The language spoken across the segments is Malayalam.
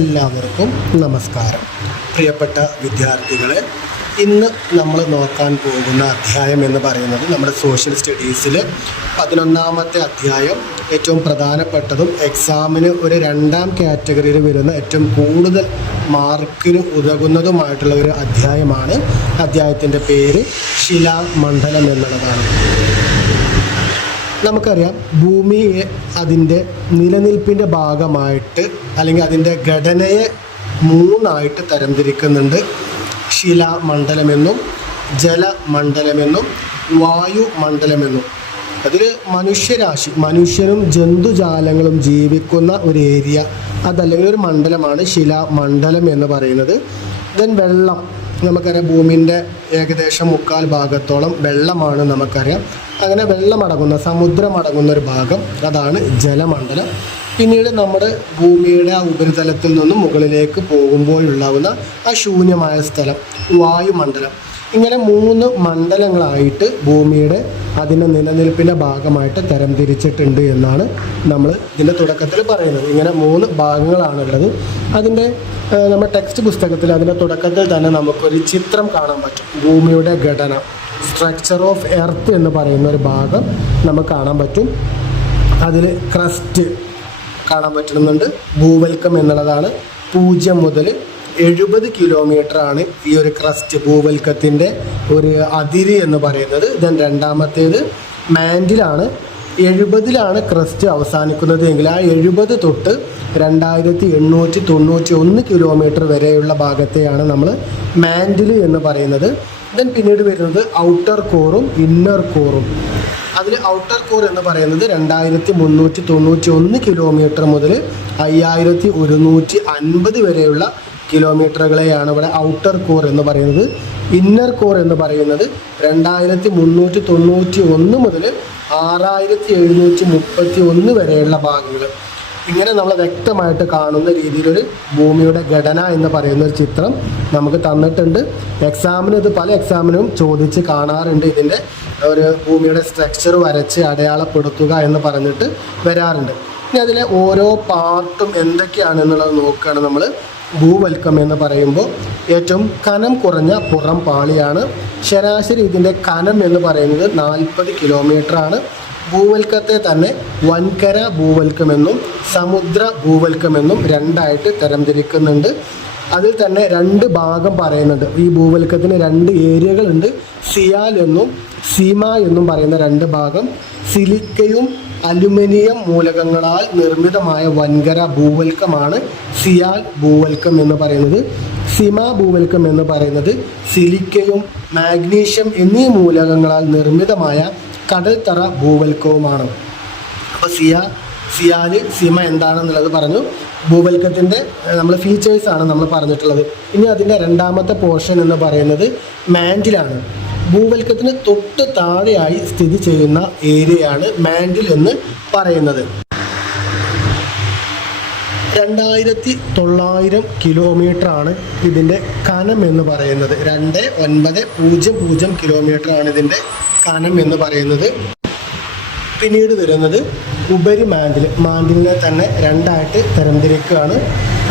എല്ലാവർക്കും നമസ്കാരം. പ്രിയപ്പെട്ട വിദ്യാർത്ഥികളെ, ഇന്ന് നമ്മൾ നോക്കാൻ പോകുന്ന അധ്യായം എന്ന് പറയുന്നത് നമ്മുടെ സോഷ്യൽ സ്റ്റഡീസിൽ 11ാമത്തെ അധ്യായം, ഏറ്റവും പ്രധാനപ്പെട്ടതും എക്സാമിന് ഒരു 2ാം കാറ്റഗറിയിൽ വരുന്ന ഏറ്റവും കൂടുതൽ മാർക്കിന് ഉതകുന്നതുമായിട്ടുള്ള ഒരു അധ്യായമാണ്. അധ്യായത്തിൻ്റെ പേര് ശിലാമണ്ഡലം എന്നുള്ളതാണ്. നമുക്കറിയാം, ഭൂമിയെ അതിൻ്റെ നിലനിൽപ്പിൻ്റെ ഭാഗമായിട്ട് അല്ലെങ്കിൽ അതിൻ്റെ ഘടനയെ 3ആയിട്ട് തരംതിരിക്കുന്നുണ്ട്. ശിലാമണ്ഡലമെന്നും ജലമണ്ഡലമെന്നും വായുമണ്ഡലമെന്നും. അതിൽ മനുഷ്യരും ജന്തുജാലങ്ങളും ജീവിക്കുന്ന ഒരു ഏരിയ, അതല്ലെങ്കിൽ ഒരു മണ്ഡലമാണ് ശിലാമണ്ഡലം എന്ന് പറയുന്നത്. ദെൻ വെള്ളം, നമുക്കറിയാം ഭൂമിൻ്റെ ഏകദേശം 3/4 ഭാഗത്തോളം വെള്ളമാണ് നമുക്കറിയാം. അങ്ങനെ വെള്ളമടങ്ങുന്ന, സമുദ്രമടങ്ങുന്ന ഒരു ഭാഗം, അതാണ് ജലമണ്ഡലം. പിന്നീട് നമ്മുടെ ഭൂമിയുടെ ആ ഉപരിതലത്തിൽ നിന്നും മുകളിലേക്ക് പോകുമ്പോഴുണ്ടാകുന്ന ആ ശൂന്യമായ സ്ഥലം, വായുമണ്ഡലം. ഇങ്ങനെ 3 മണ്ഡലങ്ങളായിട്ട് ഭൂമിയുടെ അതിൻ്റെ നിലനിൽപ്പിൻ്റെ ഭാഗമായിട്ട് തരംതിരിച്ചിട്ടുണ്ട് എന്നാണ് നമ്മൾ ഇതിൻ്റെ തുടക്കത്തിൽ പറയുന്നത്. ഇങ്ങനെ 3 ഭാഗങ്ങളാണുള്ളത്. അതിൻ്റെ നമ്മുടെ ടെക്സ്റ്റ് പുസ്തകത്തിൽ അതിൻ്റെ തുടക്കത്തിൽ തന്നെ നമുക്കൊരു ചിത്രം കാണാൻ പറ്റും. ഭൂമിയുടെ ഘടന, സ്ട്രക്ചർ ഓഫ് എർത്ത് എന്ന് പറയുന്ന ഒരു ഭാഗം നമുക്ക് കാണാൻ പറ്റും. അതിൽ ക്രസ്റ്റ് കാണാൻ പറ്റുന്നുണ്ട്. ഭൂവൽക്കം എന്നുള്ളതാണ്. 0 മുതൽ 70 കിലോമീറ്ററാണ് ഈ ഒരു ക്രസ്റ്റ്, ഭൂവൽക്കത്തിൻ്റെ ഒരു അതിര് എന്ന് പറയുന്നത്. ദെൻ രണ്ടാമത്തേത് മാൻഡിലാണ്. 70ലാണ് ക്രസ്റ്റ് അവസാനിക്കുന്നത് എങ്കിൽ ആ 70 തൊട്ട് 2891 കിലോമീറ്റർ വരെയുള്ള ഭാഗത്തെയാണ് നമ്മൾ മാൻഡിൽ എന്ന് പറയുന്നത്. ദെൻ പിന്നീട് വരുന്നത് ഔട്ടർ കോറും ഇന്നർ കോറും. അതിൽ ഔട്ടർ കോർ എന്ന് പറയുന്നത് 2391 കിലോമീറ്റർ മുതൽ 5150 വരെയുള്ള കിലോമീറ്ററുകളെയാണ് ഇവിടെ ഔട്ടർ കോർ എന്ന് പറയുന്നത്. ഇന്നർ കോർ എന്ന് പറയുന്നത് 2391 മുതൽ 6731 വരെയുള്ള ഭാഗങ്ങൾ. ഇങ്ങനെ നമ്മൾ വ്യക്തമായിട്ട് കാണുന്ന രീതിയിലൊരു ഭൂമിയുടെ ഘടന എന്ന് പറയുന്ന ഒരു ചിത്രം നമുക്ക് തന്നിട്ടുണ്ട്. എക്സാമിന് ഇത് പല എക്സാമിനും ചോദിച്ച് കാണാറുണ്ട്. ഇതിൻ്റെ ഒരു ഭൂമിയുടെ സ്ട്രക്ചർ വരച്ച് അടയാളപ്പെടുത്തുക എന്ന് പറഞ്ഞിട്ട് വരാറുണ്ട്. ഇനി അതിലെ ഓരോ പാർട്ടും എന്തൊക്കെയാണെന്നുള്ളത് നോക്കുകയാണ് നമ്മൾ. ഭൂവൽക്കം എന്ന് പറയുമ്പോൾ ഏറ്റവും കനം കുറഞ്ഞ പുറം പാളിയാണ്. ശരാശരി ഇതിൻ്റെ കനം എന്ന് പറയുന്നത് 40 കിലോമീറ്ററാണ്. ഭൂവൽക്കത്തെ തന്നെ വൻകര ഭൂവൽക്കമെന്നും സമുദ്ര ഭൂവൽക്കമെന്നും 2ആയിട്ട് തരംതിരിക്കുന്നുണ്ട്. അതിൽ തന്നെ 2 ഭാഗം പറയുന്നുണ്ട്. ഈ ഭൂവൽക്കത്തിന് 2 ഏരിയകളുണ്ട്. സിയാൽ എന്നും സീമ എന്നും പറയുന്ന 2 ഭാഗം. സിലിക്കയും അലുമിനിയം മൂലകങ്ങളാൽ നിർമ്മിതമായ വൻകര ഭൂവൽക്കമാണ് സിയാൽ ഭൂവൽക്കം എന്ന് പറയുന്നത്. സീമ ഭൂവൽക്കം എന്ന് പറയുന്നത് സിലിക്കയും മാഗ്നീഷ്യം എന്നീ മൂലകങ്ങളാൽ നിർമ്മിതമായ കടൽത്തറ ഭൂവൽക്കവുമാണ്. അപ്പോൾ സീമ എന്താണെന്നുള്ളത് പറഞ്ഞു. ഭൂവൽക്കത്തിൻ്റെ നമ്മൾ ഫീച്ചേഴ്സാണ് നമ്മൾ പറഞ്ഞിട്ടുള്ളത്. ഇനി അതിൻ്റെ 2ാമത്തെ പോർഷൻ എന്ന് പറയുന്നത് മാൻഡിലാണ്. ഭൂവൽക്കത്തിന് തൊട്ട് താഴെയായി സ്ഥിതി ചെയ്യുന്ന ഏരിയയാണ് മാൻഡിൽ എന്ന് പറയുന്നത്. 2900 കിലോമീറ്ററാണ് ഇതിൻ്റെ കനം എന്ന് പറയുന്നത്. 2900 കിലോമീറ്ററാണ് ഇതിൻ്റെ കനം എന്ന് പറയുന്നത്. പിന്നീട് വരുന്നത് ഉപരി മാൻഡിൽ. മാൻഡിലിനെ തന്നെ 2ആയിട്ട് തരംതിരിക്കുകയാണ്.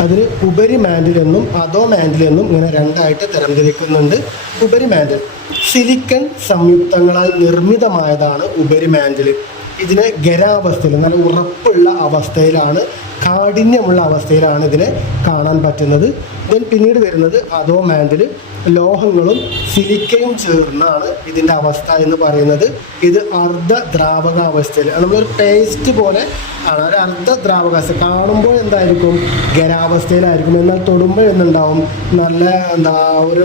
അതിൽ ഉപരി മാൻഡിൽ എന്നും അധോ മാൻഡിൽ എന്നും ഇങ്ങനെ 2ആയിട്ട് തരംതിരിക്കുന്നുണ്ട്. ഉപരി മാൻഡിൽ സിലിക്കൺ സംയുക്തങ്ങളാൽ നിർമ്മിതമായതാണ് ഉപരി മാൻഡിൽ. ഇതിനെ ഖരാവസ്ഥയിൽ, നല്ല ഉറപ്പുള്ള അവസ്ഥയിലാണ്, കാഠിന്യമുള്ള അവസ്ഥയിലാണ് ഇതിനെ കാണാൻ പറ്റുന്നത്. ദെൻ പിന്നീട് വരുന്നത് അധോ മാൻഡിൽ. ലോഹങ്ങളും സിലിക്കയും ചേർന്നാണ് ഇതിൻ്റെ അവസ്ഥ എന്ന് പറയുന്നത്. ഇത് അർദ്ധ ദ്രാവകാവസ്ഥയിൽ, നമ്മളൊരു പേസ്റ്റ് പോലെ ആണ്. ഒരു അർദ്ധ ദ്രാവകാവസ്ഥ കാണുമ്പോൾ എന്തായിരിക്കും, ഖരാവസ്ഥയിലായിരിക്കും. എന്നാൽ തൊടുമ്പോൾ എന്നുണ്ടാവും നല്ല ഒരു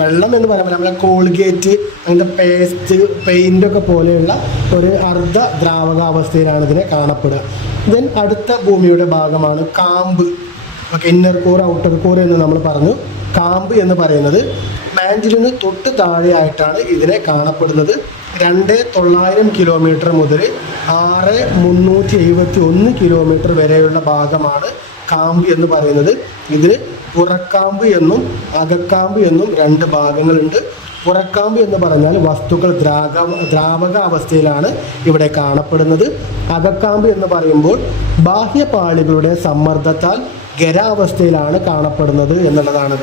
വെള്ളം എന്ന് പറയുമ്പോൾ നമ്മളെ കോൾഗേറ്റ്, അങ്ങനത്തെ പേസ്റ്റ്, പെയിൻ്റൊക്കെ പോലെയുള്ള ഒരു അർദ്ധ ദ്രാവകാവസ്ഥയിലാണ് ഇതിനെ കാണപ്പെടുക. ദെൻ അടുത്ത ഭൂമിയുടെ ഭാഗമാണ് കാമ്പ്. Okay, inner core outer core എന്ന് നമ്മൾ പറഞ്ഞു. കാമ്പ് എന്ന് പറയുന്നത് മാൻഡിലിന് തൊട്ട് താഴെയായിട്ടാണ് ഇതിനെ കാണപ്പെടുന്നത്. 2900 കിലോമീറ്റർ മുതൽ 6371 കിലോമീറ്റർ വരെയുള്ള ഭാഗമാണ് കാമ്പ് എന്ന് പറയുന്നത്. ഇതിൽ പുറക്കാമ്പ് എന്നും അകക്കാമ്പ് എന്നും 2 ഭാഗങ്ങളുണ്ട്. പുറക്കാമ്പ് എന്ന് പറഞ്ഞാൽ വസ്തുക്കൾ ദ്രാവക അവസ്ഥയിലാണ് ഇവിടെ കാണപ്പെടുന്നത്. അകക്കാമ്പ് എന്ന് പറയുമ്പോൾ ബാഹ്യപാളികളുടെ സമ്മർദ്ദത്താൽ ഖരാവസ്ഥയിലാണ് കാണപ്പെടുന്നത് എന്നുള്ളതാണ്.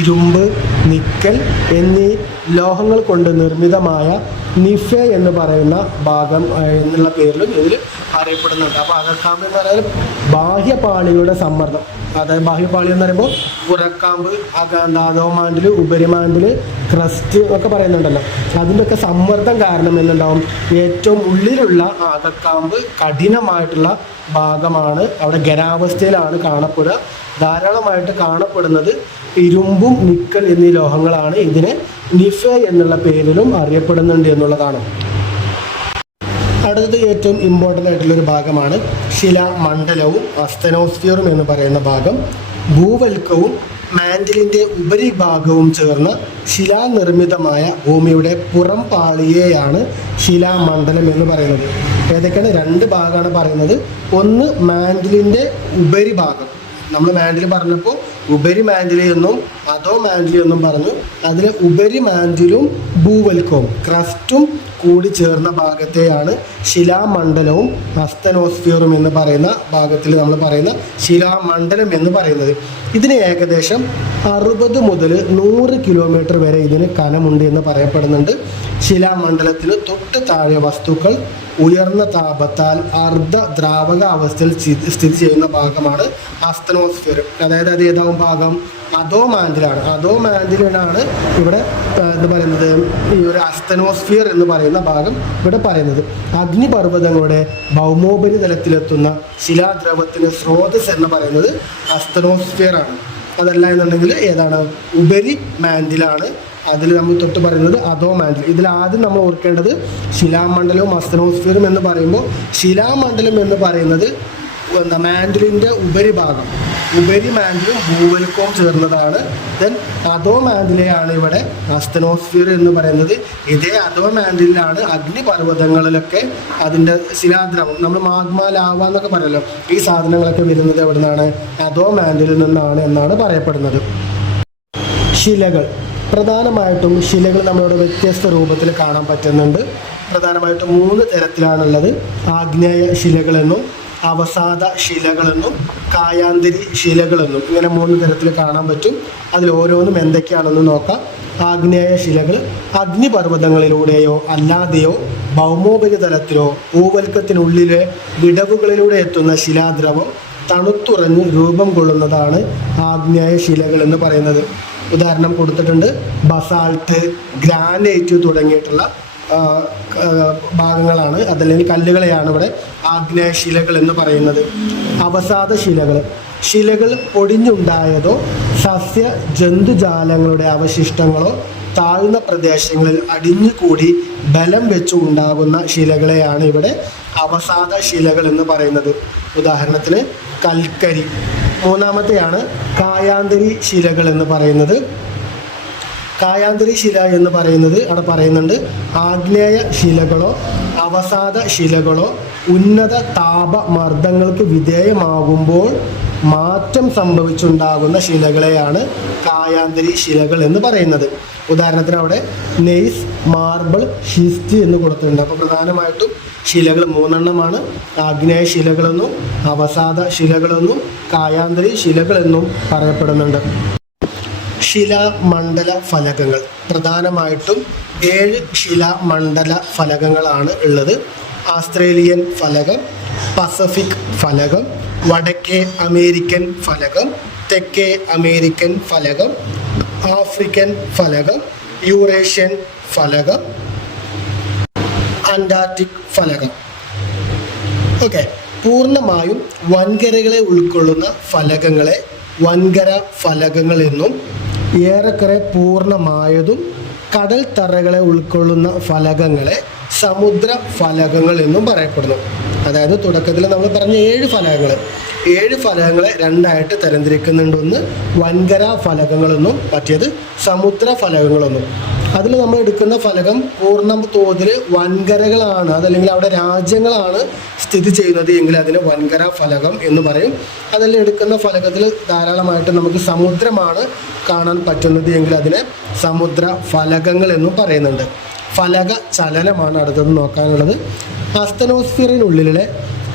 ഇരുമ്പ്, നിക്കൽ എന്നീ ലോഹങ്ങൾ കൊണ്ട് നിർമ്മിതമായ നിഫെ എന്ന് പറയുന്ന ഭാഗം എന്നുള്ള പേരിലും ഇതിൽ അറിയപ്പെടുന്നുണ്ട്. അപ്പോൾ അകക്കാമ്പ് എന്ന് പറഞ്ഞാൽ ബാഹ്യപാളിയുടെ സമ്മർദ്ദം, അതായത് ബാഹ്യപാളി എന്ന് പറയുമ്പോൾ പുറക്കാമ്പ്, അധോമാൻഡിൽ, ഉപരിമാൻഡിൽ, ക്രസ്റ്റ് ഒക്കെ പറയുന്നുണ്ടല്ലോ, അതിൻ്റെയൊക്കെ സമ്മർദ്ദം കാരണം എന്നുണ്ടാവും ഏറ്റവും ഉള്ളിലുള്ള അകക്കാമ്പ് കഠിനമായിട്ടുള്ള ഭാഗമാണ് അവിടെ ഖരാവസ്ഥയിലാണ് കാണപ്പെടുക. ധാരാളമായിട്ട് കാണപ്പെടുന്നത് ഇരുമ്പും നിക്കൽ എന്നീ ലോഹങ്ങളാണ്. ഇതിനെ നിഫെ എന്നുള്ള പേരിലും അറിയപ്പെടുന്നുണ്ട് എന്നുള്ളതാണ്. അടുത്തത് ഏറ്റവും ഇമ്പോർട്ടൻ്റ് ആയിട്ടുള്ളൊരു ഭാഗമാണ് ശിലാമണ്ഡലവും അസ്തനോസ്ഫിയറും എന്ന് പറയുന്ന ഭാഗം. ഭൂവൽക്കവും മാൻഡിലിൻ്റെ ഉപരിഭാഗവും ചേർന്ന് ശിലാനിർമ്മിതമായ ഭൂമിയുടെ പുറം പാളിയെയാണ് ശിലാമണ്ഡലം എന്ന് പറയുന്നത്. ഏതൊക്കെയാണ്? രണ്ട് ഭാഗമാണ് പറയുന്നത്. ഒന്ന് മാൻഡിലിൻ്റെ ഉപരിഭാഗം, നമ്മൾ മാൻഡിൽ പറഞ്ഞപ്പോൾ ഉപരി മാൻഡിൽ എന്നും അധോ മാൻഡിൽ എന്നും പറഞ്ഞു. അതിൽ ഉപരി മാൻഡിലും ഭൂവൽക്കവും ക്രസ്റ്റും കൂടി ചേർന്ന ഭാഗത്തെയാണ് ശിലാമണ്ഡലവും അസ്തനോസ്ഫിയറും എന്ന് പറയുന്ന ഭാഗത്തിൽ നമ്മൾ പറയുന്ന ശിലാമണ്ഡലം എന്ന് പറയുന്നത്. ഇതിന് ഏകദേശം 60 മുതൽ 100 കിലോമീറ്റർ വരെ ഇതിന് കനമുണ്ട് എന്ന് പറയപ്പെടുന്നുണ്ട്. ശിലാമണ്ഡലത്തിന് തൊട്ട് താഴെ വസ്തുക്കൾ ഉയർന്ന താപത്താൽ അർദ്ധ ദ്രാവക അവസ്ഥയിൽ സ്ഥിതി ചെയ്യുന്ന ഭാഗമാണ് അസ്തനോസ്ഫിയർ. അതായത് അത് ഏതാവും ഭാഗം? അധോ മാൻഡിലാണ്. അധോ മാൻഡിലാണ് ഇവിടെ എന്താ പറയുന്നത്, ഈ ഒരു അസ്തനോസ്ഫിയർ എന്ന് പറയുന്ന ഭാഗം ഇവിടെ പറയുന്നത്. അഗ്നിപർവ്വതങ്ങളുടെ ഭൗമോപരിതലത്തിലെത്തുന്ന ശിലാദ്രവത്തിന് സ്രോതസ് എന്ന് പറയുന്നത് അസ്തനോസ്ഫിയർ ആണ്. അതല്ല എന്നുണ്ടെങ്കിൽ ഏതാണ്? ഉപരി മാൻഡിലാണ്. അതിൽ നമ്മൾ തൊട്ട് പറയുന്നത് അധോ മാൻഡിൽ. ഇതിൽ ആദ്യം നമ്മൾ ഓർക്കേണ്ടത് ശിലാമണ്ഡലവും അസ്തനോസ്ഫിയറും എന്ന് പറയുമ്പോൾ ശിലാമണ്ഡലം എന്ന് പറയുന്നത് മാൻഡിലിൻ്റെ ഉപരിഭാഗം, ഉപരി മാൻഡിലും ഭൂവൽക്കവും ചേർന്നതാണ്. ദെൻ അധോ മാൻഡിലെയാണ് ഇവിടെ അസ്തനോസ്ഫിയർ എന്ന് പറയുന്നത്. ഇതേ അധോ മാൻഡിലാണ് അഗ്നിപർവ്വതങ്ങളിലൊക്കെ അതിൻ്റെ ശിലാദ്രവം, നമ്മൾ മാഗ്മ, ലാവ എന്നൊക്കെ പറയല്ലോ, ഈ സാധനങ്ങളൊക്കെ വരുന്നത് എവിടെ നിന്നാണ്? അധോ മാൻഡിൽ നിന്നാണ് എന്നാണ് പറയപ്പെടുന്നത്. ശിലകൾ, പ്രധാനമായിട്ടും ശിലകൾ നമ്മളിവിടെ വ്യത്യസ്ത രൂപത്തിൽ കാണാൻ പറ്റുന്നുണ്ട്. പ്രധാനമായിട്ടും 3 തരത്തിലാണുള്ളത്. ആഗ്നേയ ശിലകളെന്നും അവസാദ ശിലകളെന്നും കായാന്തരി ശിലകളെന്നും ഇങ്ങനെ 3 തരത്തിൽ കാണാൻ പറ്റും. അതിൽ ഓരോന്നും എന്തൊക്കെയാണെന്ന് നോക്കാം. ആഗ്നേയ ശിലകൾ അഗ്നിപർവ്വതങ്ങളിലൂടെയോ അല്ലാതെയോ ഭൗമോപരിതലത്തിലോ ഭൂവൽക്കത്തിനുള്ളിലെ വിടവുകളിലൂടെ എത്തുന്ന ശിലാദ്രവം തണുത്തുറഞ്ഞ് രൂപം കൊള്ളുന്നതാണ് ആഗ്നേയ ശിലകൾ എന്ന് പറയുന്നത്. ഉദാഹരണം കൊടുത്തിട്ടുണ്ട്. ബസാൾട്ട്, ഗ്രാനൈറ്റ് തുടങ്ങിയിട്ടുള്ള ഭാഗങ്ങളാണ്, അതല്ലെങ്കിൽ കല്ലുകളെയാണ് ഇവിടെ ആഗ്നേയ ശിലകൾ എന്ന് പറയുന്നത്. അവസാദ ശിലകൾ, ശിലകൾ പൊടിഞ്ഞുണ്ടായതോ സസ്യ ജന്തുജാലങ്ങളുടെ അവശിഷ്ടങ്ങളോ താഴ്ന്ന പ്രദേശങ്ങളിൽ അടിഞ്ഞുകൂടി ബലം വെച്ച് ഉണ്ടാകുന്ന ശിലകളെയാണ് ഇവിടെ അവസാദ ശിലകൾ എന്ന് പറയുന്നത്. ഉദാഹരണത്തിന് കൽക്കരി. മൂന്നാമത്തെയാണ് കായാന്തരി ശിലകൾ എന്ന് പറയുന്നത്. കായാന്തരി ശില എന്ന് പറയുന്നത് അവിടെ പറയുന്നുണ്ട് ആഗ്നേയ ശിലകളോ അവസാദ ശിലകളോ ഉന്നത താപമർദ്ദങ്ങൾക്ക് വിധേയമാകുമ്പോൾ മാറ്റം സംഭവിച്ചുണ്ടാകുന്ന ശിലകളെയാണ് കായാന്തരി ശിലകൾ എന്ന് പറയുന്നത്. ഉദാഹരണത്തിന് അവിടെ നെയ്സ്, മാർബിൾ, ഷിസ്റ്റ് എന്ന് കൊടുത്തിട്ടുണ്ട്. അപ്പോൾ പ്രധാനമായിട്ടും ശിലകൾ 3 എണ്ണമാണ്. ആഗ്നേയ ശിലകളെന്നും അവസാദ ശിലകളെന്നും കായാന്തരി ശിലകളെന്നും പറയപ്പെടുന്നുണ്ട്. ശിലാമണ്ഡല ഫലകങ്ങൾ, പ്രധാനമായിട്ടും 7 ശിലാമണ്ഡല ഫലകങ്ങളാണ് ഉള്ളത്. ആസ്ട്രേലിയൻ ഫലകം, പസഫിക് ഫലകം, വടക്കേ അമേരിക്കൻ ഫലകം, തെക്കേ അമേരിക്കൻ ഫലകം, ആഫ്രിക്കൻ ഫലകം, യൂറേഷ്യൻ ഫലകം, അന്റാർട്ടിക് ഫലകം. ഓക്കെ, പൂർണ്ണമായും വൻകരകളെ ഉൾക്കൊള്ളുന്ന ഫലകങ്ങളെ വൻകര ഫലകങ്ങൾ എന്നും ഏറെക്കുറെ പൂർണ്ണമായതും കടൽ തറകളെ ഉൾക്കൊള്ളുന്ന ഫലകങ്ങളെ സമുദ്ര ഫലകങ്ങൾ എന്നും പറയപ്പെടുന്നു. അതായത് തുടക്കത്തിൽ നമ്മൾ പറഞ്ഞ 7 ഫലകങ്ങളെ 2ആയിട്ട് തരംതിരിക്കുന്നുണ്ട്. ഒന്ന് വൻകര ഫലകങ്ങളെന്നും മറ്റേത് സമുദ്ര ഫലകങ്ങളെന്നും. അതിൽ നമ്മൾ എടുക്കുന്ന ഫലകം പൂർണ്ണ തോതിൽ വൻകരകളാണ്, അതല്ലെങ്കിൽ അവിടെ രാജ്യങ്ങളാണ് സ്ഥിതി ചെയ്യുന്നത് എങ്കിൽ അതിന് വൻകര ഫലകം എന്ന് പറയും. അതിൽ എടുക്കുന്ന ഫലകത്തിൽ ധാരാളമായിട്ട് നമുക്ക് സമുദ്രമാണ് കാണാൻ പറ്റുന്നത് എങ്കിൽ അതിനെ സമുദ്ര ഫലകങ്ങൾ എന്നും പറയുന്നുണ്ട്. ഫലക ചലനമാണ് അടുത്തത് നോക്കാനുള്ളത്. അസ്തനോസ്ഫിയറിനുള്ളിലെ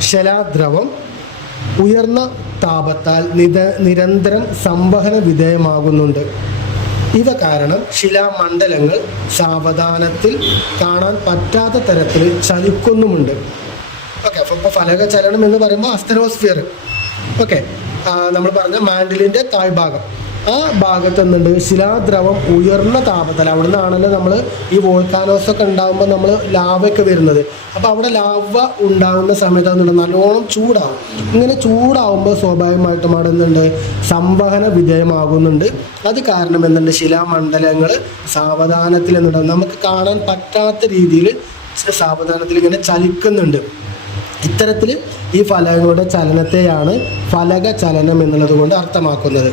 ശിലാദ്രവം ഉയർന്ന താപത്താൽ നിരന്തരം സംവഹന വിധേയമാകുന്നുണ്ട്. ഇവ കാരണം ശിലാമണ്ഡലങ്ങൾ സാവധാനത്തിൽ കാണാൻ പറ്റാത്ത തരത്തിൽ ചലിക്കുന്നുമുണ്ട്. ഓക്കെ, അപ്പോൾ ഇപ്പോൾ ഫലക ചലനം എന്ന് പറയുമ്പോൾ അസ്തനോസ്ഫിയർ, ഓക്കെ, നമ്മൾ പറഞ്ഞ മാൻഡിലിൻ്റെ താഴ്ഭാഗം, ആ ഭാഗത്ത് എന്തുണ്ട്, ശിലാദ്രവം ഉയർന്ന താപത്തല, അവിടെ നിന്നാണല്ലോ നമ്മൾ ഈ വോൾക്കാനോസൊക്കെ ഉണ്ടാകുമ്പോൾ നമ്മൾ ലാവയൊക്കെ വരുന്നത്. അപ്പോൾ അവിടെ ലാവ ഉണ്ടാകുന്ന സമയത്ത് എന്തുണ്ട്, നല്ലോണം ചൂടാവും. ഇങ്ങനെ ചൂടാവുമ്പോൾ സ്വാഭാവികമായിട്ടും അവിടെ എന്തുണ്ട്, സംവഹന വിധേയമാകുന്നുണ്ട്. അത് കാരണം എന്തുണ്ട്, ശിലാമണ്ഡലങ്ങൾ സാവധാനത്തിൽ എന്തുണ്ട്, നമുക്ക് കാണാൻ പറ്റാത്ത രീതിയിൽ സാവധാനത്തിൽ ഇങ്ങനെ ചലിക്കുന്നുണ്ട്. ഇത്തരത്തിൽ ഈ ഫലകങ്ങളുടെ ചലനത്തെയാണ് ഫലക ചലനം എന്നുള്ളത് കൊണ്ട് അർത്ഥമാക്കുന്നത്.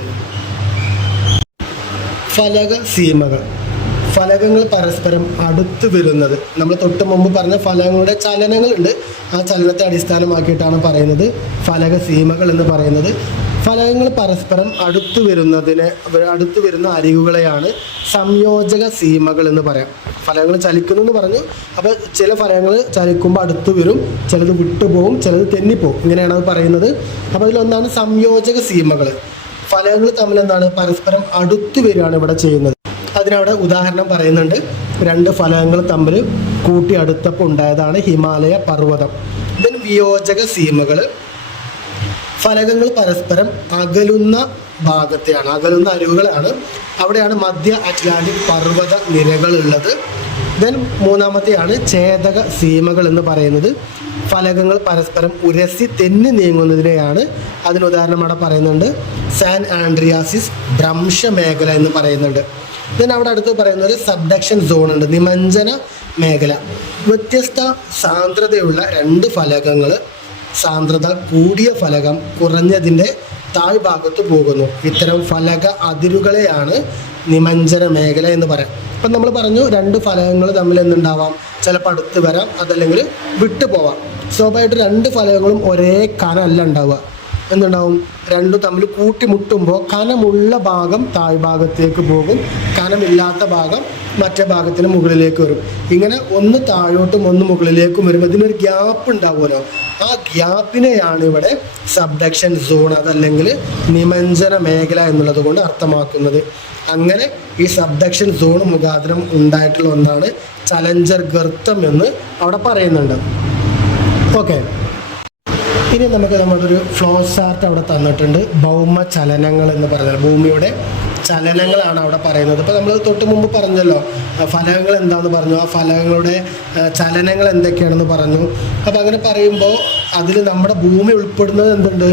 ഫലക സീമകൾ, ഫലകങ്ങൾ പരസ്പരം അടുത്ത് വരുന്നത്. നമ്മൾ തൊട്ട് മുമ്പ് പറഞ്ഞ ഫലകങ്ങളുടെ ചലനങ്ങളുണ്ട്, ആ ചലനത്തെ അടിസ്ഥാനമാക്കിയിട്ടാണ് പറയുന്നത് ഫലക സീമകൾ എന്ന് പറയുന്നത്. ഫലകങ്ങൾ പരസ്പരം അടുത്ത് വരുന്ന അരികുകളെയാണ് സംയോജക സീമകൾ എന്ന് പറയാം. ഫലകങ്ങൾ ചലിക്കുന്നു എന്ന് പറഞ്ഞു. അപ്പോൾ ചില ഫലകങ്ങൾ ചലിക്കുമ്പോൾ അടുത്ത് വരും, ചിലത് വിട്ടുപോകും, ചിലത് തെന്നിപ്പോകും, ഇങ്ങനെയാണ് അത് പറയുന്നത്. അപ്പോൾ അതിലൊന്നാണ് സംയോജക സീമകൾ. ഫലകങ്ങൾ തമ്മിൽ എന്താണ്, പരസ്പരം അടുത്ത് വരികയാണ് ഇവിടെ ചെയ്യുന്നത്. അതിനവിടെ ഉദാഹരണം പറയുന്നുണ്ട്. രണ്ട് ഫലകങ്ങൾ തമ്മിൽ കൂട്ടി അടുത്തപ്പോൾ ഉണ്ടായതാണ് ഹിമാലയ പർവ്വതം. ദെൻ വിയോജക സീമകൾ, ഫലകങ്ങൾ പരസ്പരം അകലുന്ന ഭാഗത്തെയാണ്, അകലുന്ന അരികുകളാണ്. അവിടെയാണ് മധ്യ അറ്റ്ലാന്റിക് പർവ്വത നിരകളുള്ളത്. ദെൻ മൂന്നാമത്തെയാണ് ഛേദക സീമകൾ എന്ന് പറയുന്നത്. ഫലകങ്ങൾ പരസ്പരം ഉരസി തെന്നി നീങ്ങുന്നതിനെയാണ്. അതിന് ഉദാഹരണം അവിടെ പറയുന്നുണ്ട് സാൻ ആൻഡ്രിയാസിസ് ഭ്രംശ മേഖല എന്ന് പറയുന്നുണ്ട്. ദെൻ അവിടെ അടുത്ത് പറയുന്നത് സബ്ഡക്ഷൻ സോൺ ഉണ്ട്, നിമഞ്ജന മേഖല. വ്യത്യസ്ത സാന്ദ്രതയുള്ള രണ്ട് ഫലകങ്ങൾ സാന്ദ്രത കൂടിയ ഫലകം കുറഞ്ഞതിൻ്റെ താഴ്ഭാഗത്ത് പോകുന്നു. ഇത്തരം ഫലക അതിരുകളെയാണ് നിമഞ്ജന മേഖല എന്ന് പറയാം. അപ്പം നമ്മൾ പറഞ്ഞു രണ്ട് ഫലകങ്ങൾ തമ്മിൽ എന്തുണ്ടാവാം, ചിലപ്പോൾ അടുത്ത് വരാം, അതല്ലെങ്കിൽ വിട്ടു പോവാം. സ്വാഭാവികമായിട്ട് രണ്ട് ഫലകങ്ങളും ഒരേ കനമല്ല ഉണ്ടാവുക. എന്തുണ്ടാവും, രണ്ടും തമ്മിൽ കൂട്ടിമുട്ടുമ്പോൾ കനമുള്ള ഭാഗം താഴ്ഭാഗത്തേക്ക് പോകും, കനമില്ലാത്ത ഭാഗം മറ്റേ ഭാഗത്തിന് മുകളിലേക്ക് വരും. ഇങ്ങനെ ഒന്ന് താഴോട്ടും ഒന്ന് മുകളിലേക്കും വരുമ്പോൾ ഇതിനൊരു ഗ്യാപ്പ് ഉണ്ടാവുമല്ലോ, ആ ഗ്യാപ്പിനെയാണ് ഇവിടെ സബ്ഡക്ഷൻ സോൺ അതല്ലെങ്കിൽ നിമഞ്ജന മേഖല എന്നുള്ളത് കൊണ്ട് അർത്ഥമാക്കുന്നത്. അങ്ങനെ ഈ സബ്ഡക്ഷൻ സോൺ മുഖാന്തരം ഉണ്ടായിട്ടുള്ള ഒന്നാണ് ചലഞ്ചർ ഗർത്തം എന്ന് അവിടെ പറയുന്നുണ്ട്. ഓക്കെ, ഇനി നമുക്ക് നമ്മുടെ ഒരു ഫ്ലോ ചാർട്ട് അവിടെ തന്നിട്ടുണ്ട്. ഭൗമ ചലനങ്ങൾ എന്ന് പറഞ്ഞാൽ ഭൂമിയുടെ ചലനങ്ങളാണ് അവിടെ പറയുന്നത്. ഇപ്പോൾ നമ്മൾ തൊട്ട് മുമ്പ് പറഞ്ഞല്ലോ ഫലകങ്ങൾ എന്താണെന്ന് പറഞ്ഞു, ആ ഫലകങ്ങളുടെ ചലനങ്ങൾ എന്തൊക്കെയാണെന്ന് പറഞ്ഞു. അപ്പോൾ അങ്ങനെ പറയുമ്പോൾ അതിൽ നമ്മുടെ ഭൂമി ഉൾപ്പെടുന്നത് എന്തുണ്ട്,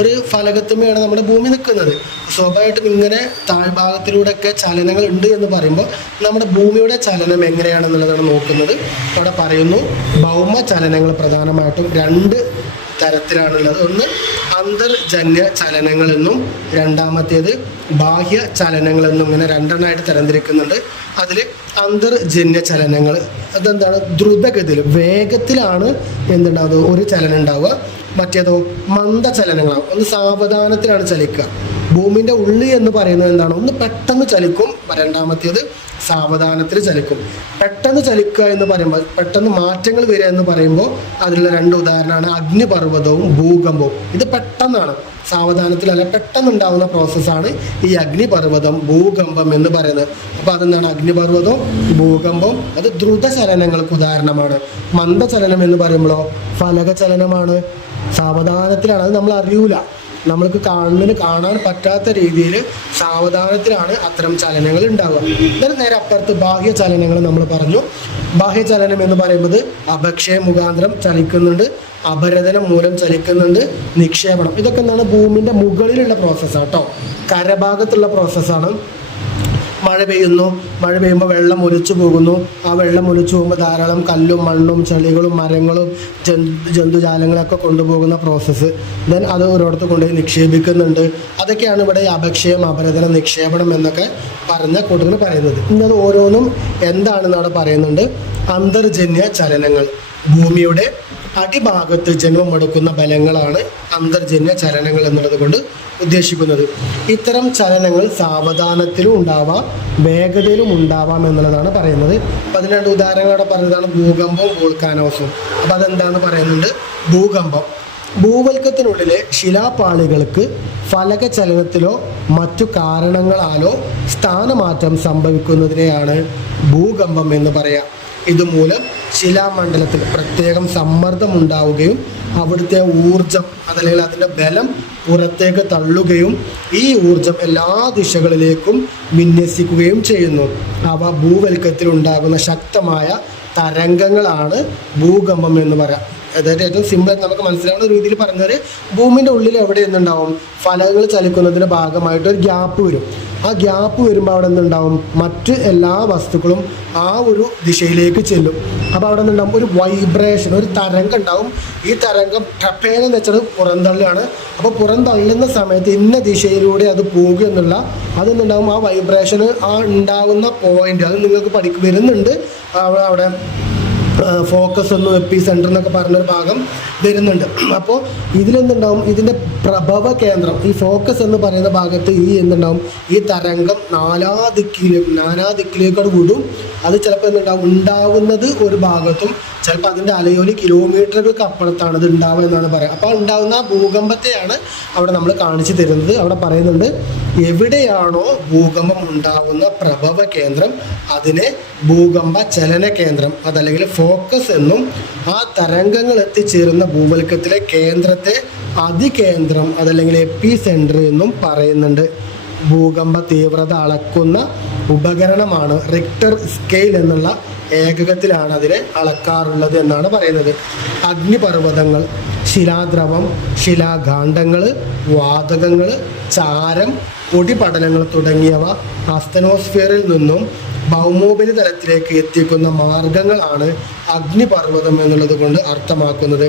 ഒരു ഫലകത്തുമ്മയാണ് നമ്മുടെ ഭൂമി നിൽക്കുന്നത്. സ്വാഭാവികമായിട്ടും ഇങ്ങനെ താഴ്ഭാഗത്തിലൂടെയൊക്കെ ചലനങ്ങൾ ഉണ്ട് എന്ന് പറയുമ്പോൾ നമ്മുടെ ഭൂമിയുടെ ചലനം എങ്ങനെയാണെന്നുള്ളതാണ് നോക്കുന്നത്. അവിടെ പറയുന്നു ഭൗമ ചലനങ്ങൾ പ്രധാനമായിട്ടും രണ്ട് തരത്തിലാണുള്ളത്. ഒന്ന് അന്തർജന്യ ചലനങ്ങളെന്നും രണ്ടാമത്തേത് ബാഹ്യ ചലനങ്ങളെന്നും ഇങ്ങനെ രണ്ടെണ്ണമായിട്ട് തരംതിരിക്കുന്നുണ്ട്. അതിൽ അന്തർജന്യ ചലനങ്ങൾ അതെന്താണ്, ദ്രുതഗതിയിൽ വേഗത്തിലാണ് എന്തുണ്ടാവുക ഒരു ചലനം ഉണ്ടാവുക. മറ്റേതോ മന്ദചലനങ്ങളാണ്, ഒന്ന് സാവധാനത്തിലാണ് ചലിക്കുക. ഭൂമിൻ്റെ ഉള്ളിൽ എന്ന് പറയുന്നത് എന്താണ്, ഒന്ന് പെട്ടെന്ന് ചലിക്കും, രണ്ടാമത്തേത് സാവധാനത്തിൽ ചലിക്കും. പെട്ടെന്ന് ചലിക്കുക എന്ന് പറയുമ്പോൾ പെട്ടെന്ന് മാറ്റങ്ങൾ വരിക എന്ന് പറയുമ്പോൾ അതിലുള്ള രണ്ട് ഉദാഹരണമാണ് അഗ്നിപർവ്വതവും ഭൂകമ്പവും. ഇത് പെട്ടെന്നാണ്, സാവധാനത്തിലല്ല, പെട്ടെന്നുണ്ടാവുന്ന പ്രോസസ്സാണ് ഈ അഗ്നിപർവ്വതം ഭൂകമ്പം എന്ന് പറയുന്നത്. അപ്പോൾ അതെന്താണ്, അഗ്നിപർവ്വതവും ഭൂകമ്പവും അത് ദ്രുതചലനങ്ങൾക്ക് ഉദാഹരണമാണ്. മന്ദചലനം എന്ന് പറയുമ്പോഴോ ഫലക ചലനമാണ്, സാവധാനത്തിലാണ്, അത് നമ്മൾ അറിയൂല, നമ്മൾക്ക് കാണാൻ പറ്റാത്ത രീതിയിൽ സാവധാനത്തിലാണ് അത്തരം ചലനങ്ങൾ ഉണ്ടാവുക. എന്നാലും നേരെ അപ്പുറത്ത് ബാഹ്യ ചലനങ്ങൾ നമ്മൾ പറഞ്ഞു. ബാഹ്യചലനം എന്ന് പറയുന്നത് അപക്ഷയം മുഖാന്തരം ചലിക്കുന്നുണ്ട്, അപരദനം മൂലം ചലിക്കുന്നുണ്ട്, നിക്ഷേപണം. ഇതൊക്കെ എന്താണ്, ഭൂമിൻ്റെ മുകളിലുള്ള പ്രോസസ്സാണ് കേട്ടോ, കരഭാഗത്തുള്ള പ്രോസസ്സാണ്. മഴ പെയ്യുന്നു, മഴ പെയ്യുമ്പോൾ വെള്ളം ഒലിച്ചു പോകുന്നു. ആ വെള്ളം ഒലിച്ചു പോകുമ്പോൾ ധാരാളം കല്ലും മണ്ണും ചെളികളും മരങ്ങളും ജന്തുജാലങ്ങളൊക്കെ കൊണ്ടുപോകുന്ന പ്രോസസ്സ്. ദെൻ അത് ഒരിടത്ത് കൊണ്ടുപോയി നിക്ഷേപിക്കുന്നുണ്ട്. അതൊക്കെയാണ് ഇവിടെ അപക്ഷയം, അപരദനം, നിക്ഷേപണം എന്നൊക്കെ പറഞ്ഞ കൂട്ടത്തിൽ പറയുന്നത്. ഇനി അത് ഓരോന്നും എന്താണെന്ന് അവിടെ പറയുന്നുണ്ട്. അന്തർജന്യ ചലനങ്ങൾ, ഭൂമിയുടെ അടിഭാഗത്ത് ജന്മമെടുക്കുന്ന ബലങ്ങളാണ് അന്തർജന്യ ചലനങ്ങൾ എന്നുള്ളത് കൊണ്ട് ഉദ്ദേശിക്കുന്നത്. ഇത്തരം ചലനങ്ങൾ സാവധാനത്തിലും ഉണ്ടാവാം, വേഗതയിലും ഉണ്ടാവാം എന്നുള്ളതാണ് പറയുന്നത്. അപ്പം അതിന് രണ്ട് ഉദാഹരണങ്ങളോടെ പറഞ്ഞതാണ് ഭൂകമ്പവും വോൾക്കാനോസും. അപ്പം അതെന്താണെന്ന് പറയുന്നുണ്ട്. ഭൂകമ്പം ഭൂവൽക്കത്തിനുള്ളിലെ ശിലാപാളികൾക്ക് ഫലകചലനത്തിലോ മറ്റു കാരണങ്ങളാലോ സ്ഥാനമാറ്റം സംഭവിക്കുന്നതിനെയാണ് ഭൂകമ്പം എന്ന് പറയാം. ഇതുമൂലം ശിലാമണ്ഡലത്തിൽ പ്രത്യേകം സമ്മർദ്ദം ഉണ്ടാവുകയും അവിടുത്തെ ഊർജം അതല്ലെങ്കിൽ അതിൻ്റെ ബലം പുറത്തേക്ക് തള്ളുകയും ഈ ഊർജം എല്ലാ ദിശകളിലേക്കും വിന്യസിക്കുകയും ചെയ്യുന്നു. അവ ഭൂവൽക്കത്തിൽ ഉണ്ടാകുന്ന ശക്തമായ തരംഗങ്ങളാണ് ഭൂകമ്പം എന്ന് പറയാം. അതായത് ഏറ്റവും സിമ്പിളായിട്ട് നമുക്ക് മനസ്സിലാവുന്ന രീതിയിൽ പറഞ്ഞാൽ ഭൂമിൻ്റെ ഉള്ളിൽ എവിടെ എന്തുണ്ടാവും, ഫലകങ്ങൾ ചലിക്കുന്നതിൻ്റെ ഭാഗമായിട്ട് ഒരു ഗ്യാപ്പ് വരും. ആ ഗ്യാപ്പ് വരുമ്പോൾ അവിടെ എന്തുണ്ടാവും, മറ്റ് എല്ലാ വസ്തുക്കളും ആ ഒരു ദിശയിലേക്ക് ചെല്ലും. അപ്പോൾ അവിടെ നിന്നുണ്ടാവും ഒരു വൈബ്രേഷൻ, ഒരു തരംഗം ഉണ്ടാവും. ഈ തരംഗം ടപ്പേന്ന് വെച്ചാൽ പുറന്തള്ളുകയാണ്. അപ്പോൾ പുറന്തള്ളുന്ന സമയത്ത് ഇന്ന ദിശയിലൂടെ അത് പോകുക എന്നുള്ള അതെന്നുണ്ടാവും. ആ വൈബ്രേഷന് ആ ഉണ്ടാവുന്ന പോയിന്റ് അത് നിങ്ങൾക്ക് വരുന്നുണ്ട്. അവിടെ ഫോക്കസ് ഒന്നും എപ്പി സെൻറ്റർ എന്നൊക്കെ പറഞ്ഞൊരു ഭാഗം വരുന്നുണ്ട്. അപ്പോൾ ഇതിലെന്തുണ്ടാവും, ഇതിൻ്റെ പ്രഭവ കേന്ദ്രം ഈ ഫോക്കസ് എന്ന് പറയുന്ന ഭാഗത്ത് എന്തുണ്ടാവും, ഈ തരംഗം നാനാ ദിക്കിലേക്ക് വിടും. അത് ചിലപ്പോൾ ഉണ്ടാവുന്നത് ഒരു ഭാഗത്തും ചിലപ്പോൾ അതിൻ്റെ അലയോലി കിലോമീറ്ററുകൾക്ക് അപ്പുറത്താണ് ഇത് ഉണ്ടാവുക എന്നാണ് പറയുക. അപ്പോൾ ഉണ്ടാകുന്ന ഭൂകമ്പത്തെയാണ് അവിടെ നമ്മൾ കാണിച്ചു തരുന്നത്. അവിടെ പറയുന്നുണ്ട് എവിടെയാണോ ഭൂകമ്പം ഉണ്ടാകുന്ന പ്രഭവ കേന്ദ്രം അതിനെ ഭൂകമ്പ ചലന കേന്ദ്രം അതല്ലെങ്കിൽ ഫോക്കസ് എന്നും, ആ തരംഗങ്ങൾ എത്തിച്ചേരുന്ന ഭൂവൽക്കത്തിലെ കേന്ദ്രത്തെ അതികേന്ദ്രം അതല്ലെങ്കിൽ എപ്പി സെൻറ്റർ എന്നും പറയുന്നുണ്ട്. ഭൂകമ്പ തീവ്രത അളക്കുന്ന ഉപകരണമാണ് റിക്ടർ സ്കെയിൽ എന്നുള്ള ഏകകത്തിലാണ് അതിനെ അളക്കാറുള്ളത് എന്നാണ് പറയുന്നത്. അഗ്നിപർവ്വതങ്ങൾ, ശിലാദ്രവം, ശിലാഖണ്ഡങ്ങൾ, വാതകങ്ങൾ, ചാരം, പൊടിപടലങ്ങൾ തുടങ്ങിയവ അസ്തനോസ്ഫിയറിൽ നിന്നും ഭൗമോപരിതലത്തിലേക്ക് എത്തിക്കുന്ന മാർഗങ്ങളാണ് അഗ്നിപർവ്വതം എന്നുള്ളത് കൊണ്ട് അർത്ഥമാക്കുന്നത്.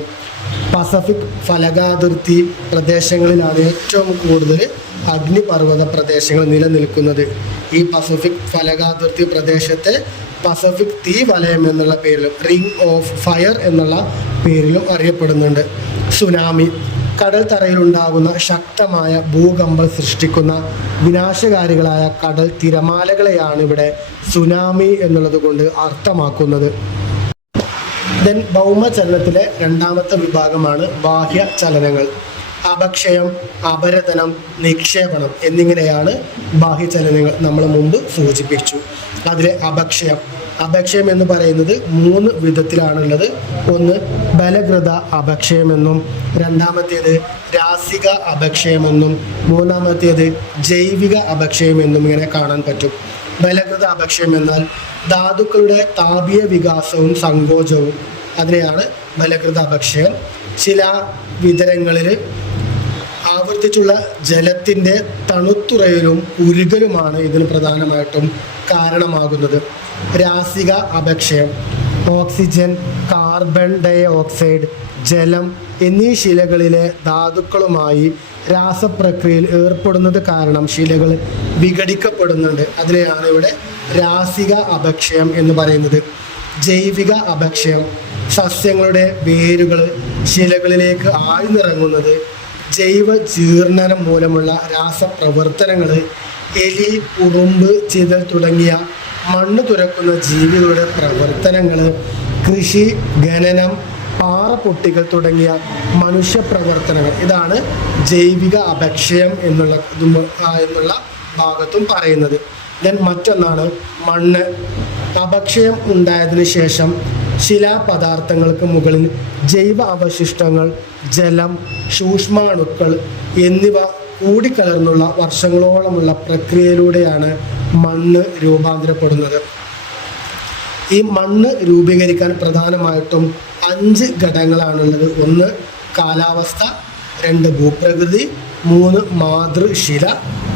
പസഫിക് ഫലകാതിർത്തി പ്രദേശങ്ങളിലാണ് ഏറ്റവും കൂടുതൽ അഗ്നിപർവ്വത പ്രദേശങ്ങൾ നിലനിൽക്കുന്നത്. ഈ പസഫിക് ഫലകാതിർത്തി പ്രദേശത്തെ പസഫിക് തീ വലയം എന്നുള്ള പേരിലും റിംഗ് ഓഫ് ഫയർ എന്നുള്ള പേരിലും അറിയപ്പെടുന്നുണ്ട്. സുനാമി, കടൽ തറയിലുണ്ടാകുന്ന ശക്തമായ ഭൂകമ്പം സൃഷ്ടിക്കുന്ന വിനാശകാരികളായ കടൽ തിരമാലകളെയാണ് ഇവിടെ സുനാമി എന്നുള്ളത് കൊണ്ട് അർത്ഥമാക്കുന്നത്. ഭൗമചലനത്തിലെ രണ്ടാമത്തെ വിഭാഗമാണ് ബാഹ്യ ചലനങ്ങൾ. അപക്ഷയം, അപരതനം, നിക്ഷേപണം എന്നിങ്ങനെയാണ് ബാഹ്യചലനങ്ങൾ. നമ്മൾ മുമ്പ് സൂചിപ്പിച്ചു. അതിലെ അപക്ഷയം എന്ന് പറയുന്നത് 3 വിധത്തിലാണുള്ളത്. ഒന്ന് ബലകൃത അപക്ഷയമെന്നും, രണ്ടാമത്തേത് രാസിക അപക്ഷയമെന്നും, മൂന്നാമത്തേത് ജൈവിക അപക്ഷയമെന്നും ഇങ്ങനെ കാണാൻ പറ്റും. ബലകൃത അപക്ഷയം എന്നാൽ ധാതുക്കളുടെ താപീയ വികാസവും സങ്കോചവും, അതിനെയാണ് ബലകൃത അപക്ഷയം. ശിലാവിതരങ്ങളിൽ ആവർത്തിച്ചുള്ള ജലത്തിൻ്റെ തണുത്തുറയലും ഉരുകലുമാണ് ഇതിന് പ്രധാനമായിട്ടും കാരണമാകുന്നത്. രാസിക അപക്ഷയം ഓക്സിജൻ, കാർബൺ ഡൈ ഓക്സൈഡ്, ജലം എന്നീ ശിലകളിലെ ധാതുക്കളുമായി രാസപ്രക്രിയയിൽ ഏർപ്പെടുന്നത് കാരണം ശിലകൾ വിഘടിക്കപ്പെടുന്നുണ്ട്. അതിനെയാണ് ഇവിടെ രാസിക അപക്ഷയം എന്ന് പറയുന്നത്. ജൈവിക അപക്ഷയം സസ്യങ്ങളുടെ വേരുകൾ ശിലകളിലേക്ക് ആഴ്ന്നിറങ്ങുന്നത്, ജൈവ ജീർണനം മൂലമുള്ള രാസപ്രവർത്തനങ്ങൾ, എലി, ഉറുമ്പ്, ചിതൽ തുടങ്ങിയ മണ്ണ് തുരക്കുന്ന ജീവികളുടെ പ്രവർത്തനങ്ങൾ, കൃഷി, ഖനനം, പാറപ്പൊട്ടികൾ തുടങ്ങിയ മനുഷ്യ പ്രവർത്തനങ്ങൾ, ഇതാണ് ജൈവിക അപക്ഷയം എന്നുള്ള ഭാഗത്തും പറയുന്നത്. മറ്റൊന്നാണ് മണ്ണ്. അപക്ഷയം ഉണ്ടായതിനു ശേഷം ശിലാപദാർത്ഥങ്ങൾക്ക് മുകളിൽ ജൈവ അവശിഷ്ടങ്ങൾ, ജലം, സൂക്ഷ്മാണുക്കൾ എന്നിവ കൂടിക്കലർന്നുള്ള വർഷങ്ങളോളമുള്ള പ്രക്രിയയിലൂടെയാണ് മണ്ണ് രൂപാന്തരപ്പെടുന്നത്. ഈ മണ്ണ് രൂപീകരിക്കാൻ പ്രധാനമായിട്ടും 5 ഘടകങ്ങളാണുള്ളത്. 1 കാലാവസ്ഥ, 2 ഭൂപ്രകൃതി, 3 മാതൃശില,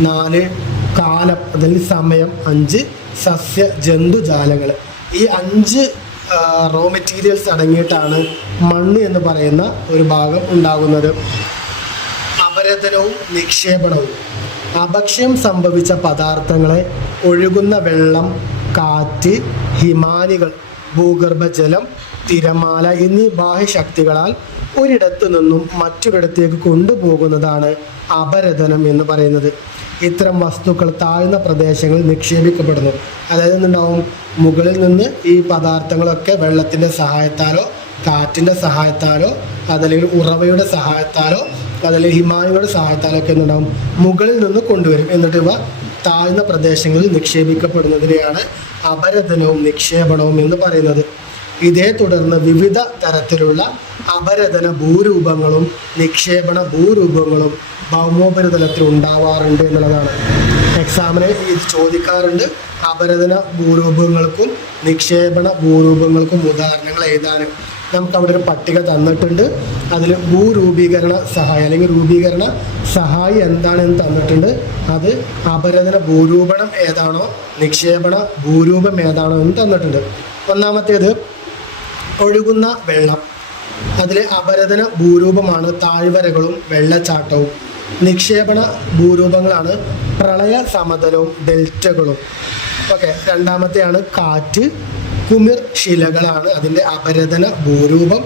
4 കാലം അല്ലെങ്കിൽ സമയം, 5 സസ്യ ജന്തുജാലങ്ങൾ. ഈ 5 റോ മെറ്റീരിയൽസ് അടങ്ങിയിട്ടാണ് മണ്ണ് എന്ന് പറയുന്ന ഒരു ഭാഗം ഉണ്ടാകുന്നത്. അപരതനവും നിക്ഷേപണവും. അപക്ഷയം സംഭവിച്ച പദാർത്ഥങ്ങളെ ഒഴുകുന്ന വെള്ളം, കാറ്റ്, ഹിമാനികൾ, ഭൂഗർഭജലം, തിരമാല എന്നീ ബാഹ്യശക്തികളാൽ ഒരിടത്തു നിന്നും മറ്റൊരിടത്തേക്ക് കൊണ്ടുപോകുന്നതാണ് അപരതനം എന്ന് പറയുന്നത്. ഇത്തരം വസ്തുക്കൾ താഴ്ന്ന പ്രദേശങ്ങളിൽ നിക്ഷേപിക്കപ്പെടുന്നു. അതായത് എന്തുണ്ടാവും, മുകളിൽ നിന്ന് ഈ പദാർത്ഥങ്ങളൊക്കെ വെള്ളത്തിൻ്റെ സഹായത്താലോ കാറ്റിൻ്റെ സഹായത്താലോ അതല്ലെങ്കിൽ ഉറവയുടെ സഹായത്താലോ അതല്ലെങ്കിൽ ഹിമാനികളുടെ സഹായത്താലോ ഒക്കെ എന്തുണ്ടാവും മുകളിൽ നിന്ന് കൊണ്ടുവരും. എന്നിട്ട് ഇവ താഴ്ന്ന പ്രദേശങ്ങളിൽ നിക്ഷേപിക്കപ്പെടുന്നതിനെയാണ് അപരദനവും നിക്ഷേപണവും എന്ന് പറയുന്നത്. ഇതേ തുടർന്ന് വിവിധ തരത്തിലുള്ള അപരദന ഭൂരൂപങ്ങളും നിക്ഷേപണ ഭൂരൂപങ്ങളും ഭൗമോപരിതലത്തിൽ ഉണ്ടാവാറുണ്ട് എന്നുള്ളതാണ്. എക്സാമിന് ഇത് ചോദിക്കാറുണ്ട്. അപരദന ഭൂരൂപങ്ങൾക്കും നിക്ഷേപണ ഭൂരൂപങ്ങൾക്കും ഉദാഹരണങ്ങൾ എഴുതാൻ നമുക്ക് അവിടെ ഒരു പട്ടിക തന്നിട്ടുണ്ട്. അതിൽ ഭൂരൂപീകരണ സഹായി അല്ലെങ്കിൽ രൂപീകരണ സഹായി എന്താണെന്ന് തന്നിട്ടുണ്ട്. അത് അപരദന ഭൂരൂപണം ഏതാണോ നിക്ഷേപണ ഭൂരൂപം ഏതാണോ എന്ന് തന്നിട്ടുണ്ട്. ഒന്നാമത്തേത് ഒഴുകുന്ന വെള്ളം. അതിൽ അപരദന ഭൂരൂപമാണ് താഴ്വരകളും വെള്ളച്ചാട്ടവും. നിക്ഷേപണ ഭൂരൂപങ്ങളാണ് പ്രളയ സമതലവും ഡെൽറ്റകളും. ഓക്കെ, രണ്ടാമത്തെയാണ് കാറ്റ്. കുമിർ ശിലകളാണ് അതിൻ്റെ അപരദന ഭൂരൂപം.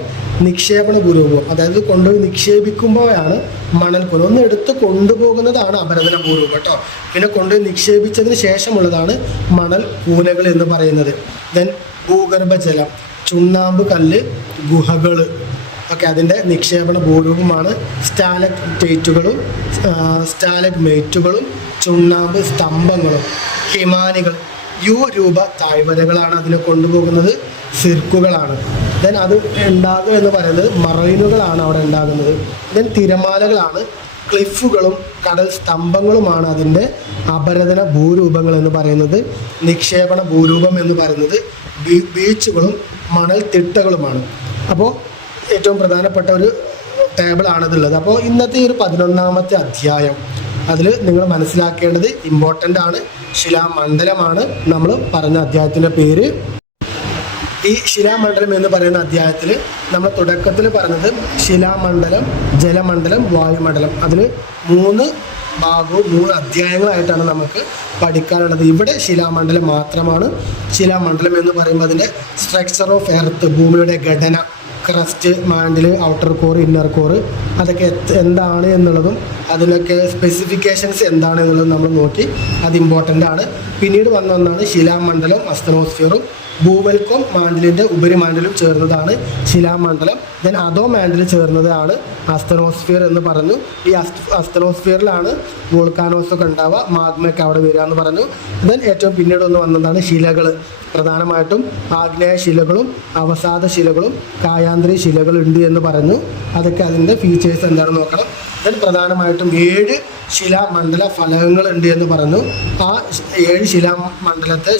നിക്ഷേപണ ഭൂരൂപം അതായത് കൊണ്ടുപോയി നിക്ഷേപിക്കുമ്പോഴാണ് മണൽക്കൂന. ഒന്ന് എടുത്ത് കൊണ്ടുപോകുന്നതാണ് അപരദന ഭൂരൂപം കേട്ടോ. പിന്നെ കൊണ്ടുപോയി നിക്ഷേപിച്ചതിന് ശേഷമുള്ളതാണ് മണൽ കൂനകൾ എന്ന് പറയുന്നത്. ദെൻ ഭൂഗർഭജലം, ചുണ്ണാമ്പ് കല്ല് ഗുഹകൾ ഒക്കെ അതിൻ്റെ നിക്ഷേപണ ഭൂരൂപമാണ്. സ്റ്റാലക്ടൈറ്റുകളും സ്റ്റാലഗ്മൈറ്റുകളും ചുണ്ണാമ്പ് സ്തംഭങ്ങളും. ഹിമാനികൾ യു രൂപ താഴ്വരകളാണ് അതിനെ കൊണ്ടുപോകുന്നത്. സിർക്കുകളാണ്. ദെൻ അത് ഉണ്ടാകുക എന്ന് പറയുന്നത് മറൈനുകളാണ് അവിടെ ഉണ്ടാകുന്നത്. ദെൻ തിരമാലകളാണ്. ക്ലിഫുകളും കടൽ സ്തംഭങ്ങളുമാണ് അതിൻ്റെ അപരദന ഭൂരൂപങ്ങൾ എന്ന് പറയുന്നത്. നിക്ഷേപണ ഭൂരൂപം എന്ന് പറയുന്നത് ബീച്ചുകളും മണൽ തിട്ടകളുമാണ്. അപ്പോൾ ഏറ്റവും പ്രധാനപ്പെട്ട ഒരു ടേബിളാണിതുള്ളത്. അപ്പോൾ ഇന്നത്തെ ഈ ഒരു 11ാമത്തെ അധ്യായം അതിൽ നിങ്ങൾ മനസ്സിലാക്കേണ്ടത് ഇമ്പോർട്ടൻ്റ് ആണ്. ശിലാമണ്ഡലമാണ് നമ്മൾ പറഞ്ഞ അധ്യായത്തിൻ്റെ പേര്. ഈ ശിലാമണ്ഡലം എന്ന് പറയുന്ന അധ്യായത്തിൽ നമ്മൾ തുടക്കത്തിൽ പറഞ്ഞത് ശിലാമണ്ഡലം, ജലമണ്ഡലം, വായുമണ്ഡലം. അതിൽ 3 ഭാഗവും 3 അധ്യായങ്ങളായിട്ടാണ് നമുക്ക് പഠിക്കാനുള്ളത്. ഇവിടെ ശിലാമണ്ഡലം മാത്രമാണ്. ശിലാമണ്ഡലം എന്ന് പറയുമ്പോൾ അതിൻ്റെ സ്ട്രക്ചർ ഓഫ് എർത്ത്, ഭൂമിയുടെ ഘടന, crest, mantle, outer core, inner core, അതൊക്കെ എന്താണ് എന്നുള്ളതും അതിനൊക്കെ സ്പെസിഫിക്കേഷൻസ് എന്താണ് എന്നുള്ളതും നമ്മൾ നോക്കി. അത് ഇമ്പോർട്ടൻ്റ് ആണ്. പിന്നീട് വന്ന ഒന്നാണ് ശിലാമണ്ഡലം, അസ്തനോസ്ഫിയറും. ഭൂവൽക്കവും മാൻഡിലിൻ്റെ ഉപരിമാൻഡിലും ചേർന്നതാണ് ശിലാമണ്ഡലം. ദെൻ അതോ മാൻഡിൽ ചേർന്നതാണ് അസ്തനോസ്ഫിയർ എന്ന് പറഞ്ഞു. ഈ അസ്തനോസ്ഫിയറിലാണ് വോൾക്കാനോസൊക്കെ ഉണ്ടാവുക, മാഗ്മയൊക്കെ അവിടെ വരിക എന്ന് പറഞ്ഞു. ദെൻ ഏറ്റവും പിന്നീട് ഒന്ന് വന്നതാണ് ശിലകൾ. പ്രധാനമായിട്ടും ആഗ്നേയ ശിലകളും അവസാദ ശിലകളും കായാന്ത്രി ശിലകളുണ്ട് എന്ന് പറഞ്ഞു. അതൊക്കെ അതിൻ്റെ ഫീച്ചേഴ്സ് എന്താണെന്ന് നോക്കണം. ദെൻ പ്രധാനമായിട്ടും 7 ശിലാമണ്ഡല ഫലകങ്ങളുണ്ട് എന്ന് പറഞ്ഞു. ആ 7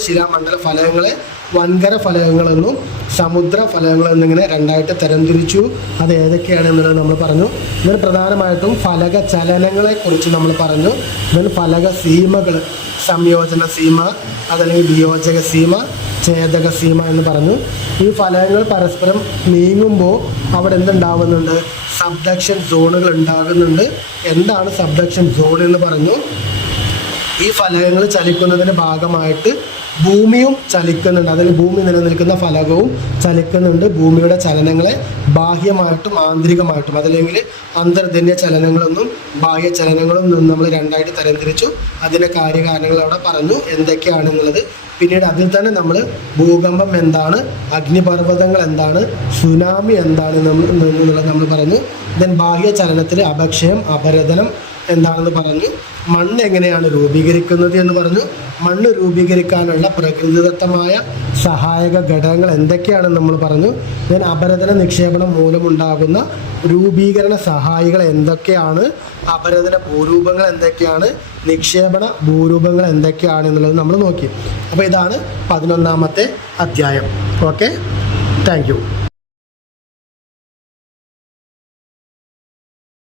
ശിലാമണ്ഡല ഫലകങ്ങളെ വൻകര ഫലകങ്ങളെന്നും സമുദ്ര ഫലകങ്ങളെന്നിങ്ങനെ 2ആയിട്ട് തരംതിരിച്ചു. അത് ഏതൊക്കെയാണെന്നുള്ളത് നമ്മൾ പറഞ്ഞു. ഇതിന് പ്രധാനമായിട്ടും ഫലക ചലനങ്ങളെക്കുറിച്ച് നമ്മൾ പറഞ്ഞു. ഇതിന് ഫലക സീമകൾ, സംയോജന സീമ, അതല്ലെങ്കിൽ വിയോജക സീമ, ഛേദക സീമ എന്ന് പറഞ്ഞു. ഈ ഫലകങ്ങൾ പരസ്പരം നീങ്ങുമ്പോൾ അവിടെ എന്തുണ്ടാവുന്നുണ്ട്? സബ്ഡക്ഷൻ സോണുകൾ ഉണ്ടാകുന്നുണ്ട്. എന്താണ് സബ്ഡക്ഷൻ സോൺ എന്ന് പറഞ്ഞു. ഈ ഫലകങ്ങൾ ചലിക്കുന്നതിൻ്റെ ഭാഗമായിട്ട് ഭൂമിയും ചലിക്കുന്നുണ്ട്. അതിൽ ഭൂമി നിലനിൽക്കുന്ന ഫലകവും ചലിക്കുന്നുണ്ട്. ഭൂമിയുടെ ചലനങ്ങളെ ബാഹ്യമായിട്ടും ആന്തരികമായിട്ടും, അതല്ലെങ്കിൽ അന്തർജന്യ ചലനങ്ങളെന്നും ബാഹ്യ ചലനങ്ങളും നമ്മൾ 2ആയിട്ട് തരംതിരിച്ചു. അതിൻ്റെ കാര്യകാരണങ്ങൾ അവിടെ പറഞ്ഞു എന്തൊക്കെയാണെന്നുള്ളത്. പിന്നീട് അതിൽ തന്നെ നമ്മൾ ഭൂകമ്പം എന്താണ്, അഗ്നിപർവ്വതങ്ങൾ എന്താണ്, സുനാമി എന്താണ് എന്നുള്ളത് നമ്മൾ പറഞ്ഞു. ദെൻ ബാഹ്യ ചലനത്തിൽ അപക്ഷയം, അപരദനം എന്താണെന്ന് പറഞ്ഞു. മണ്ണ് എങ്ങനെയാണ് രൂപീകരിക്കുന്നത് എന്ന് പറഞ്ഞു. മണ്ണ് രൂപീകരിക്കാനുള്ള പ്രകൃതിദത്തമായ സഹായക ഘടകങ്ങൾ എന്തൊക്കെയാണെന്ന് നമ്മൾ പറഞ്ഞു. ദെൻ അപരദന നിക്ഷേപണം മൂലമുണ്ടാകുന്ന രൂപീകരണ സഹായികൾ എന്തൊക്കെയാണ്, അപരദന ഭൂരൂപങ്ങൾ എന്തൊക്കെയാണ്, നിക്ഷേപണ ഭൂരൂപങ്ങൾ എന്തൊക്കെയാണ് എന്നുള്ളത് നമ്മൾ നോക്കി. അപ്പോൾ ഇതാണ് 11ാമത്തെ അധ്യായം. Okay, thank you.